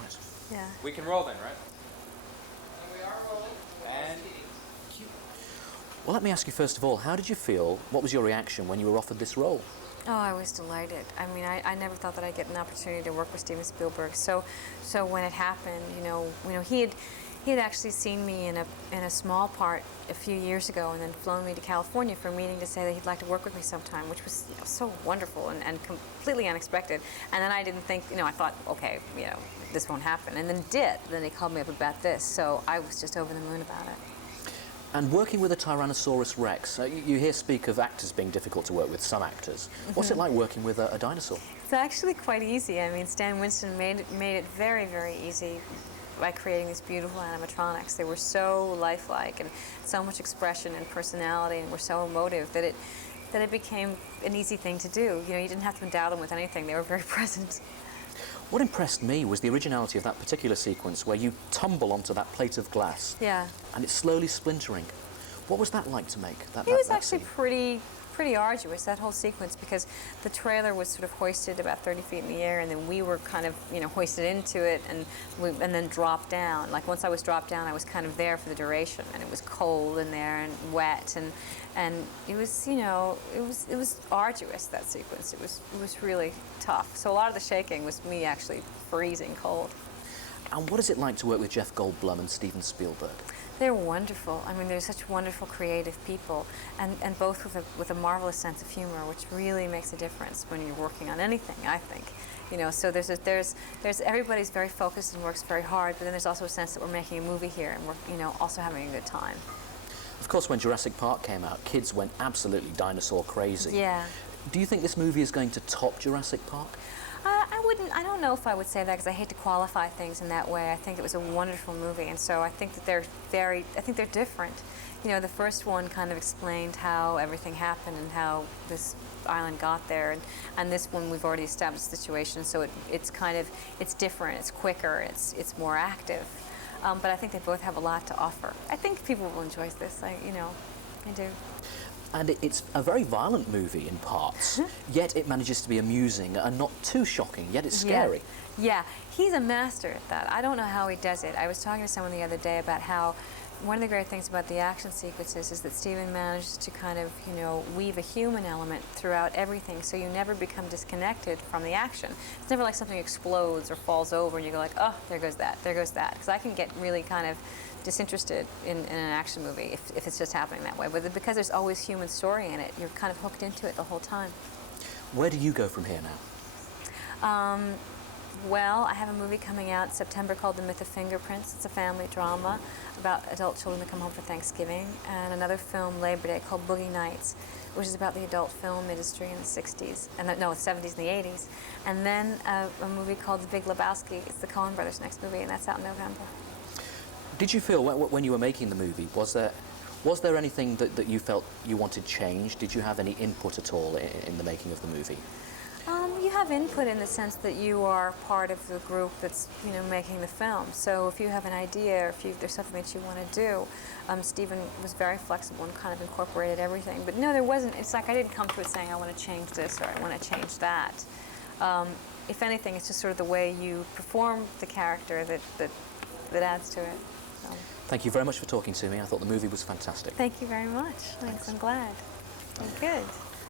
Right. Yeah. We can roll then, right? And we are rolling. And Well, let me ask you first of all, how did you feel, what was your reaction when you were offered this role? Oh, I was delighted. I mean, I never thought that I'd get an opportunity to work with Steven Spielberg. So when it happened, he had actually seen me in a small part a few years ago, and then flown me to California for a meeting to say that he'd like to work with me sometime, which was so wonderful and completely unexpected. And then I didn't think, I thought, okay, this won't happen, and then it did. Then they called me up about this, so I was just over the moon about it. And working with a Tyrannosaurus Rex, you hear speak of actors being difficult to work with, some actors. What's it like working with a dinosaur? It's actually quite easy. I mean, Stan Winston made it very, very easy by creating these beautiful animatronics. They were so lifelike and so much expression and personality, and were so emotive that it became an easy thing to do. You didn't have to endow them with anything. They were very present. What impressed me was the originality of that particular sequence where you tumble onto that plate of glass. Yeah. And it's slowly splintering. What was that like to make? It was actually pretty arduous, that whole sequence, because the trailer was sort of hoisted about 30 feet in the air, and then we were kind of, hoisted into it and then dropped down. Like, once I was dropped down, I was kind of there for the duration, and it was cold in there and wet, and it was, it was arduous, that sequence. It was really tough. So a lot of the shaking was me actually freezing cold. And what is it like to work with Jeff Goldblum and Steven Spielberg? They're wonderful. I mean, they're such wonderful, creative people, and both with a marvelous sense of humor, which really makes a difference when you're working on anything, I think. So there's everybody's very focused and works very hard, but then there's also a sense that we're making a movie here, and we're, also having a good time. Of course, when Jurassic Park came out, kids went absolutely dinosaur crazy. Yeah. Do you think this movie is going to top Jurassic Park? I don't know if I would say that, because I hate to qualify things in that way. I think it was a wonderful movie, and so I think that I think they're different. The first one kind of explained how everything happened and how this island got there, and this one we've already established the situation, so it's different, it's quicker, it's more active. But I think they both have a lot to offer. I think people will enjoy this, I do. And it's a very violent movie in parts, yet it manages to be amusing and not too shocking, yet it's scary. Yeah, he's a master at that. I don't know how he does it. I was talking to someone the other day about how one of the great things about the action sequences is that Steven managed to kind of, weave a human element throughout everything, so you never become disconnected from the action. It's never like something explodes or falls over and you go like, oh, there goes that, there goes that. Because I can get really kind of disinterested in an action movie if it's just happening that way. But because there's always human story in it, you're kind of hooked into it the whole time. Where do you go from here now? Well, I have a movie coming out in September called The Myth of Fingerprints. It's a family drama about adult children that come home for Thanksgiving. And another film, Labor Day, called Boogie Nights, which is about the adult film industry in the 60s, and the 70s and the 80s. And then a movie called The Big Lebowski. It's the Coen brothers' next movie, and that's out in November. Did you feel, when you were making the movie, was there anything that you felt you wanted changed? Did you have any input at all in the making of the movie? You have input in the sense that you are part of the group that's, making the film. So if you have an idea, or if there's something that you want to do, Steven was very flexible and kind of incorporated everything. But no, there wasn't. It's like I didn't come to it saying I want to change this or I want to change that. If anything, it's just sort of the way you perform the character that adds to it. So. Thank you very much for talking to me. I thought the movie was fantastic. Thank you very much. Thanks. I'm glad. Good.